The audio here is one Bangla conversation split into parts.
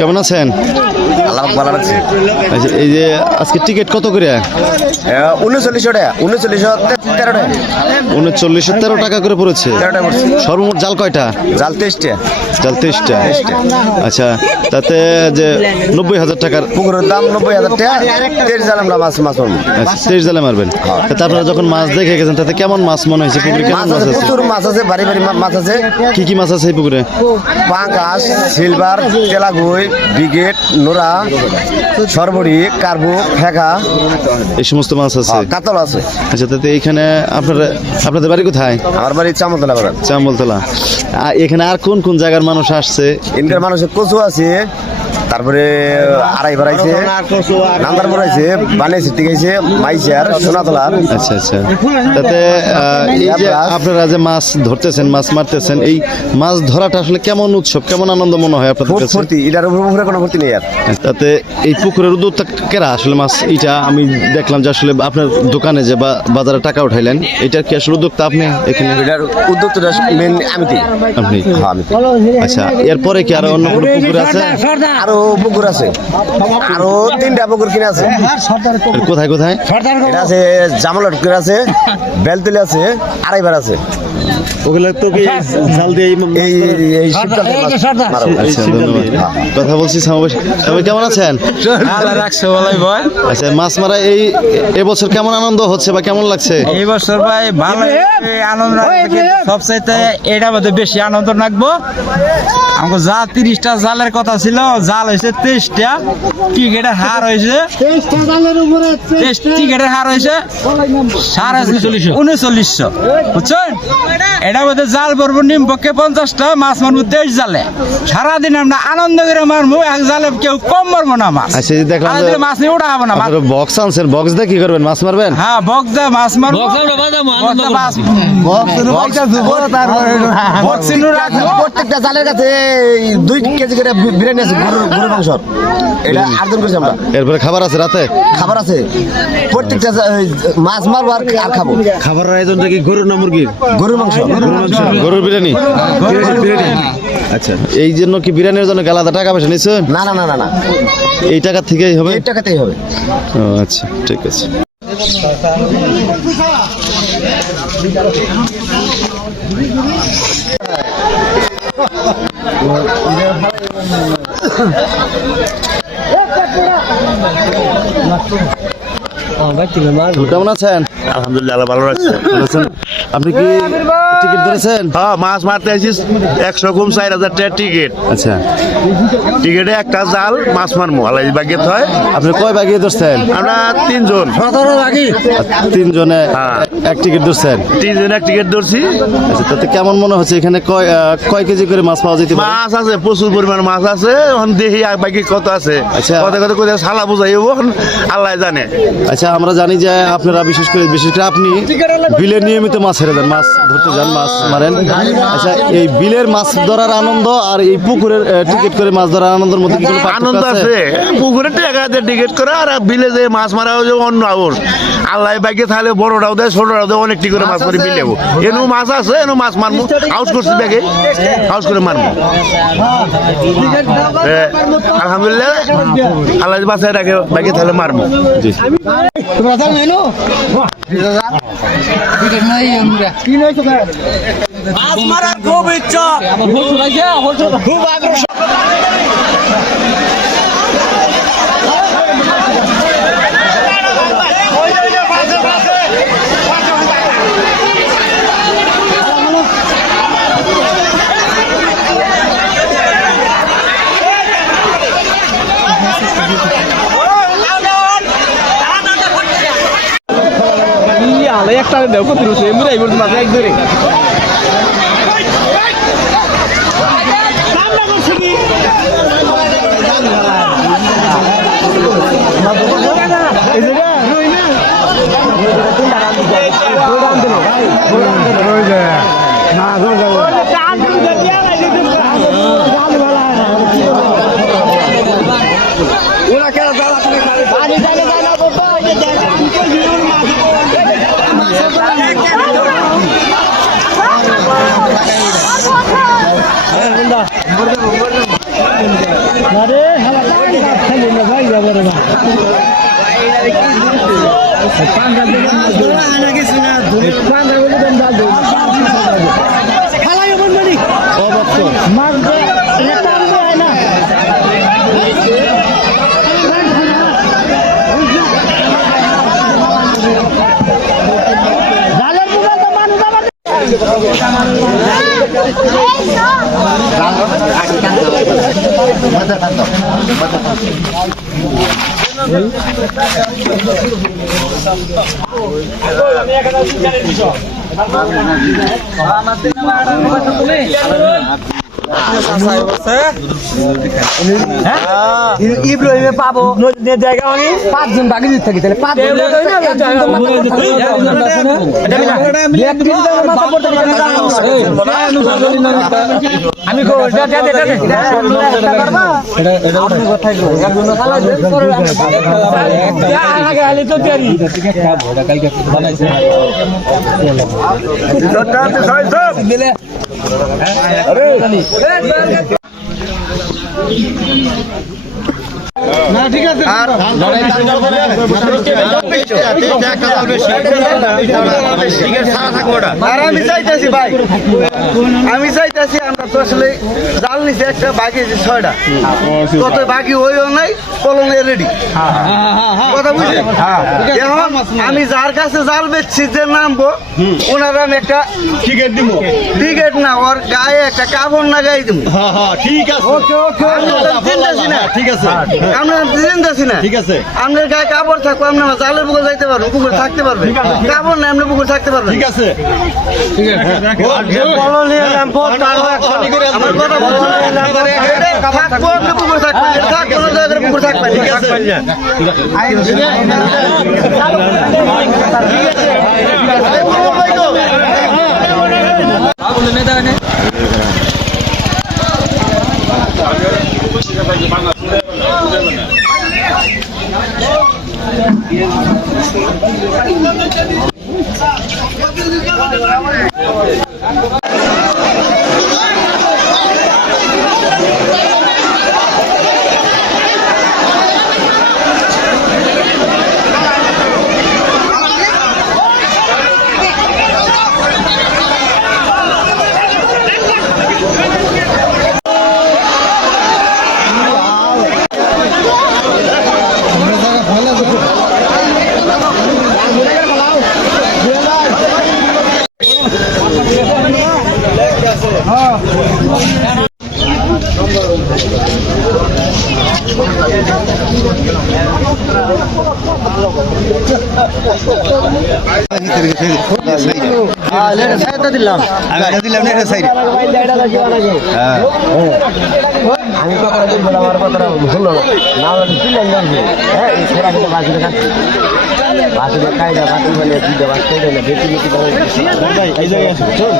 কেমন আছেন? আল্লাহ ভালো রাখছে। এই যে আজকে টিকিট কত করে? 3900 টাকা, 3913 টাকা করে পড়েছে। সর্বমোট জাল কয়টা? জাল 23টা। জাল 23টা। আচ্ছা, তাতে যে 90,000 টাকার পুকুরের দাম 90,000 টাকা। 23 জাল আমরা মাছ মারবো। 23 জালে মারবেন। তারপরে যখন মাছ দেখে গেছেন তাতে কেমন মাছ মনে হয়েছে? পুকুরে কেমন মাছ আছে? প্রচুর মাছ আছে, বাড়ি বাড়ি মাছ আছে। কি কি মাছ আছে এই পুকুরে? পাঙ্গাস, সিলভার, তেলাগুই, ব্রিগেড, নোরা, সরবরি, কার্বু, ফেকা, এই সমস্ত মাছ আছে। কাতল আছে। আচ্ছা, তাতে এইখানে আপনাদের বাড়ি কোথায়? আমার বাড়ি চামতলা বাগান। চাম্বলতলা। এখানে আর কোন কোন জায়গার মানুষ আসছে? ইনকার মানুষের কচু আছে, তারপরে আড়াই বাড়াইছে, নান্দার বাড়াইছে, বানিয়েছে, টিকাইছে, মাইচার, সোনাতলার। আচ্ছা আচ্ছা, তাতে এই যে আপনারা যে মাছ ধরতেছেন, মাছ মারতেছেন, এই মাছ ধরাটা আসলে কেমন উৎসব, কেমন আনন্দ মনে হয় আপনাদের কাছে? ফুর্তি, এটার উপরে কোনো ফুর্তি নেই আর। তাতে এই পুকুরের উদ্যোক্তা কেরা আসলে মাছ? এটা আমি দেখলাম যে আসলে আপনার দোকানে যে বাজারে টাকা উঠাইলেন, এটা কি আসলে উদ্যোক্তা আপনি? এখানে এটার উদ্যোক্তা মেন আমি কি? আপনি? হ্যাঁ আমি। আচ্ছা, এরপরে কি আরো অন্য কোনো পুকুর আছে? আরো পুকুর আছে, আরো 3টা পুকুর কিনে আছে। কোথায় কোথায়? এটা আছে জামালট পুকুর আছে, বেলতলি আছে, আড়াইবার আছে। ওগুলো তো কি জাল দিয়ে এই শীতকালে মারা হয়। আচ্ছা, ধন্যবাদ। কথা বলছি সমাবেশ। সবাই কেমন আছেন? আল্লাহ রাখছে বলাই ভাই। আচ্ছা, মাছ মারা এবছর কেমন আনন্দ হচ্ছে বা কেমন লাগছে? এই বছর ভাই ভালো আনন্দ লাগবে, সবচাইতে এটা মধ্যে বেশি আনন্দ লাগবো। আমাকে যা 30টা জালের কথা ছিল, জাল হয়েছে 23টা। টিকেটের হার হয়েছে 3900 বুঝছেন? এটার মধ্যে জাল পড়বো নিম্পক্ষে 50টা, মাছ মারবো 23 জালে। সারাদিন আমরা আনন্দ করে মারবো, এক জালে কেউ কম মারবো না মাছ। আচ্ছা, দেখলাম মাছ নিয়ে ওঠা হবে না। বক্স আনছেন, বক্স দিয়ে কি করবেন? মাছ মারবেন? হ্যাঁ, বক্স দিয়ে মাছ মারবো। প্রত্যেকটা জালের কাছে 2 কেজি করে বিরিয়ানি আছে, গরুর মাংস। এটা আর্জন করছি আমরা। এরপরে খাবার আছে, রাতে খাবার আছে। প্রত্যেকটা মাছ মারবো আর খাবো। খাবারের আয়োজনটা কি গরুর না মুরগির? গরুর মাংস। গরুর বিরিয়ানি। আচ্ছা, এই জন্য কি বিরিয়ানির জন্য আলাদা টাকা পয়সা নিচ্ছেন? না না না না না, এই টাকা থেকেই হবে? এই টাকাতেই হবে। ও আচ্ছা, ঠিক আছে। কেমন আছেন? আলহামদুলিল্লাহ, ভালো লাগছে। আপনি কি টিকিট ধরেছেন? হ্যাঁ, মাছ মারতে আসিস 100 কম 4000 টাকা টিকিট। আচ্ছা, টিকিটে একটা জাল মাছ মারমু আলাই বাগেত হয়। আপনি কয় বাগিয়ে ধরছেন? আমরা 3 জন। 3 জনে হ্যাঁ। এক টিকিট ধরছেন? 3 জন এক টিকিট ধরছি। আচ্ছা, তাতে কেমন মনে হচ্ছে? এখানে কয় কেজি করে মাছ পাওয়া যেতে পারে? মাছ আছে, প্রচুর পরিমাণ মাছ আছে। এখন দেখি বাকি কত আছে। আচ্ছা। কত কত করে সালা বুঝাই আল্লাহ জানে। আচ্ছা, আমরা জানি যে আপনারা বিশেষ করে আপনি বিলে নিয়মিত মাছ ছেড়ে দেন, মাছ ধরতে যান, মাছ মারেন। আচ্ছা, এই বিলের মাছ ধরার আনন্দ আর এই পুকুরের টিকিট করে মাছ ধরার আনন্দের মধ্যে কি কোনো আনন্দ পার্থক্য আছে? আছে? পুকুরে টাকা দিয়ে টিকিট করে আর বিলে যে মাছ মারা হচ্ছে অন্য আবর। আল্লাহ বাইকে তাহলে বড়টাও দেয়, ছোটটাও দেয়, অনেকটি করে মাছ মারি বিলেও। এনু মাছ আছে, এনু মাছ মারমু। আউট করছি ব্যাগে, আউট করে মারমু। আলহামদুলিল্লাহ, আল্লাহ বাসায় রাখে বাইকে তাহলে মারমু। জি। মাছ মারার খুব ইচ্ছা, খুব আগ্রহ। একটা দেখো তিরুছে এমনি এই বলতে মাঝে এক ধরে ওরা কেন ইব্রাহিমে পাবো জায়গা আমি 5 জন বাকি দিতে থাকি তাহলে 5 আমি আমি চাইতেছি ভাই আমরা তো আসলে জাল নিচে একটা বাকি আছে 6টা কত বাকি হইও নাই কলমে রেডি কথা বুঝলি এখন আমি যার কাছে জাল বেচছি যে নামবো ওনার আমি একটা টিকিট দিব টিকিট না ওর গায়ে একটা কাপড় না গায়ে দিব ঠিক আছে ঠিক আছে আমরা চিন্তাছি না ঠিক আছে আপনার গায়ে কাপড় থাকবো আপনি আমার জালের পুকুর যাইতে পারবেন পুকুর থাকতে পারবেন কাপড় না আপনি পুকুর থাকতে পারবেন ঠিক আছে আমার কথা থাকবো আপনি পুকুর থাকবেন থাকবো না জায়গায় পুকুর থাকবেন ঠিক আছে দিলাম আমি কথা বলবো আমার কথাটা শুনলো না হ্যাঁ ছেড়া কিন্তু বাসিতে খাচ্ছি বাসিতে খাই না বাসি বলে দিতে বাসতে না বেশি বেশি ভাই এই জায়গায় আসুন ফোন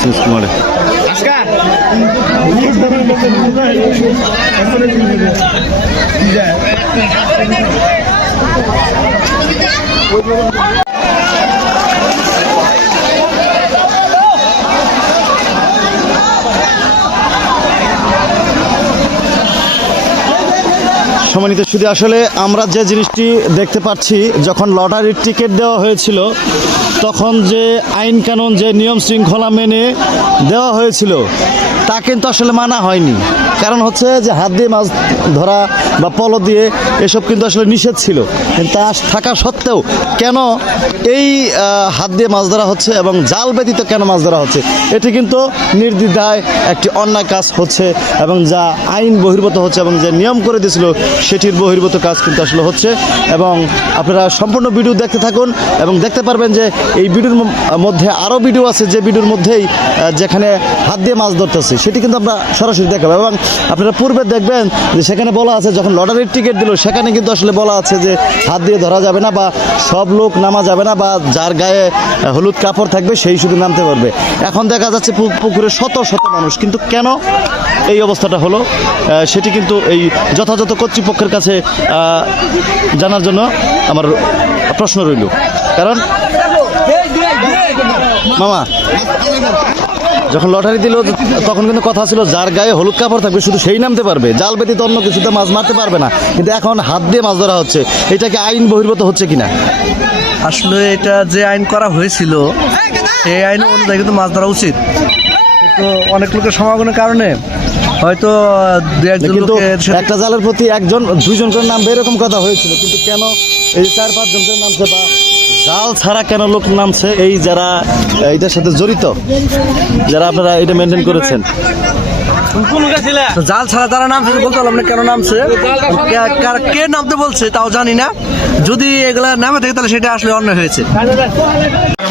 করছেন স্কুল মাঠে। সম্মানিত শুধু আসলে আমরা যে জিনিসটি দেখতে পাচ্ছি, যখন লটারির টিকিট দেওয়া হয়েছিল তখন যে আইন কানুন, যে নিয়ম শৃঙ্খলা মেনে দেওয়া হয়েছিল তা কিন্তু আসলে মানা হয়নি। কারণ হচ্ছে যে হাত দিয়ে মাছ ধরা বা পলো দিয়ে এসব কিন্তু আসলে নিষেধ ছিল, কিন্তু তা থাকা সত্ত্বেও কেন এই হাত দিয়ে মাছ ধরা হচ্ছে এবং জাল ব্যতীত কেন মাছ ধরা হচ্ছে, এটি কিন্তু নির্দ্বিধায় একটি অন্যায় কাজ হচ্ছে এবং যা আইন বহির্ভূত হচ্ছে এবং যে নিয়ম করে দিয়েছিল সেটির বহির্ভূত কাজ কিন্তু আসলে হচ্ছে। এবং আপনারা সম্পূর্ণ ভিডিও দেখতে থাকুন এবং দেখতে পারবেন যে এই ভিডিওর মধ্যে আরও ভিডিও আছে, যে ভিডিওর মধ্যেই যেখানে হাত দিয়ে মাছ ধরতেছে সেটি কিন্তু আমরা সরাসরি দেখাবো। এবং আপনারা পূর্বে দেখবেন যে সেখানে বলা আছে, যখন লটারির টিকিট দিল সেখানে কিন্তু আসলে বলা আছে যে হাত দিয়ে ধরা যাবে না বা সব লোক নামা যাবে না, বা যার গায়ে হলুদ কাপড় থাকবে সেই শুধু নামতে পারবে। এখন দেখা যাচ্ছে পুকুরে শত শত মানুষ, কিন্তু কেন এই অবস্থাটা হলো সেটি কিন্তু এই যথাযথ কর্তৃপক্ষের কাছে জানার জন্য আমার প্রশ্ন রইল। কারণ মামা যখন লটারি দিল তখন কিন্তু কথা ছিল যার গায়ে হলুদ কাপড় থাকবে শুধু সেই নামতে পারবে, জাল ব্যতীত অন্য কিছুতে মাছ মারতে পারবে না। কিন্তু এখন হাত দিয়ে মাছ ধরা হচ্ছে, এটাকে আইন বহির্ভূত হচ্ছে কিনা? আসলে এটা যে আইন করা হয়েছিল সেই আইন অনুযায়ী কিন্তু মাছ ধরা উচিত, তো অনেক লোকের সমাগমের কারণে হয়তো দু একজন কিন্তু লোকের একটা জালের প্রতি একজন দুইজন করে নামবে এরকম কথা হয়েছিল, কিন্তু কেন এই 4-5 জন করে নামছে বা জাল ছাড়া কেন লোক নামছে? এই যারা এটার সাথে জড়িত, যারা আপনারা এটা মেনটেন করেছেন, তো জাল ছাড়া যারা নামছে বলতে পারলাম না কেন নামছে, কে নামতে বলছে তাও জানি না। যদি এগুলা নামে থাকে তাহলে সেটা আসলে অন্যায় হয়েছে।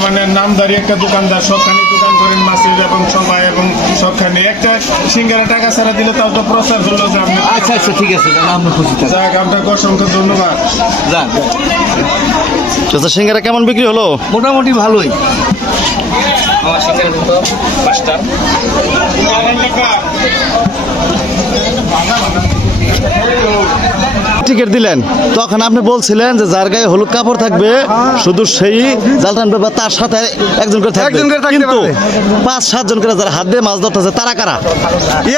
মানে নামদারি একটা দোকানদার, সবখানে দোকান করেন মাছের এবং সবাই এবং সবখানে একটা সিঙ্গারা টাকা ছাড়া দিলে তাও তো প্রচার হলো যে আপনি। আচ্ছা আচ্ছা ঠিক আছে, আমরা খুশি। যাক, আপনাকে অসংখ্য ধন্যবাদ। চাচা সিঙ্গারা কেমন বিক্রি হলো? মোটামুটি ভালোই। টিকিট দিলেন তখন আপনি বলছিলেন যে যার গায়ে হলুদ কাপড় থাকবে শুধু সেই জাল টানবে বা তার সাথে একজন করে থাকবে, কিন্তু 5-7 জন করে যারা হাত দিয়ে মাছ ধরতেছে তারা কারা?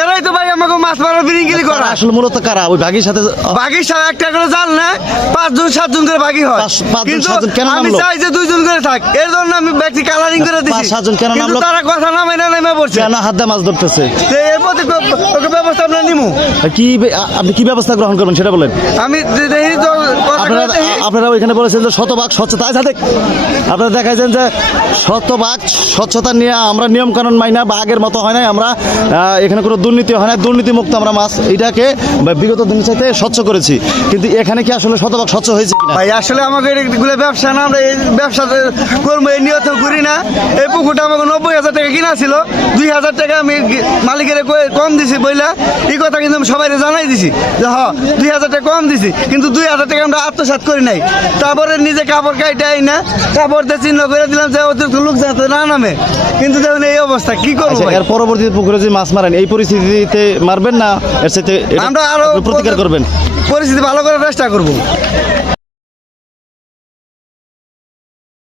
এরাই তো ভাই আমাকে মাছ মারা বিরিঙ্গিরি তারা করা। আসলে মূলত কারা? ওই ভাগির সাথে বাকি সব একটা করে জাল না, 5-7 জন করে বাকি হয়। 5-7 কিন্তু জন কেন আমি নামলো? চাই যে 2 জন করে থাক, এর জন্য আমি ব্যক্তি কালারিং করে দিছি। 5-7 জন কেন কিন্তু নামলো? তারা কথা নামে না নেমে পড়ছে। কেন হাত দিয়ে মাছ ধরতেছে? তো এর প্রতি ওকে ব্যবস্থা আমরা নিমু। আপনি কি ব্যবস্থা গ্রহণ করবেন সেটা বলেন। আমি দেখি তো কথা আপনারা কইতে দেখি। আপনারা ওইখানে বলেছেন যে শতভাগ স্বচ্ছতা আছে, আপনারা দেখাইছেন যে শতভাগ স্বচ্ছতা নিয়ে আমরা নিয়ম কানুন মানি না বা আগের মতো হয় নাই, আমরা এখানে কোনো দুর্নীতি হয় না, দুর্নীতি মুক্ত আমরা মাছ এটাকে বিগত দিনের চাইতে স্বচ্ছ করেছি, কিন্তু এখানে কি আসলে শতভাগ স্বচ্ছ হয়েছে কিনা? ভাই আসলে আমাকে এগুলো ব্যবসা না, আমরা এই ব্যবসা করবো এই নিয়ত করি না। এই পুকুরটা আমাকে 90,000 টাকা কিনা ছিল, 2,000 টাকা আমি মালিকের কম দিছি বইলা এই কথা কিন্তু আমি সবাই জানাই দিছি যে 2,000 টাকা কম দিছি, কিন্তু 2,000 টাকা আমরা আত্মসাৎ করি নাই। তারপরে নিজে কাপড় কাইটাই না, কাপড় দিয়ে চিহ্ন করে দিলাম যে অতিরিক্ত লোক যাতে না নামে, কিন্তু দেখুন এই অবস্থা কি করবো আচ্ছা, ভাই? এর পরবর্তীতে পুকুরে যদি মাছ মারেন এই পরিস্থিতিতে মারবেন না এর সাথে আমরা আরো প্রতিকার করবেন? পরিস্থিতি ভালো করার চেষ্টা করবো।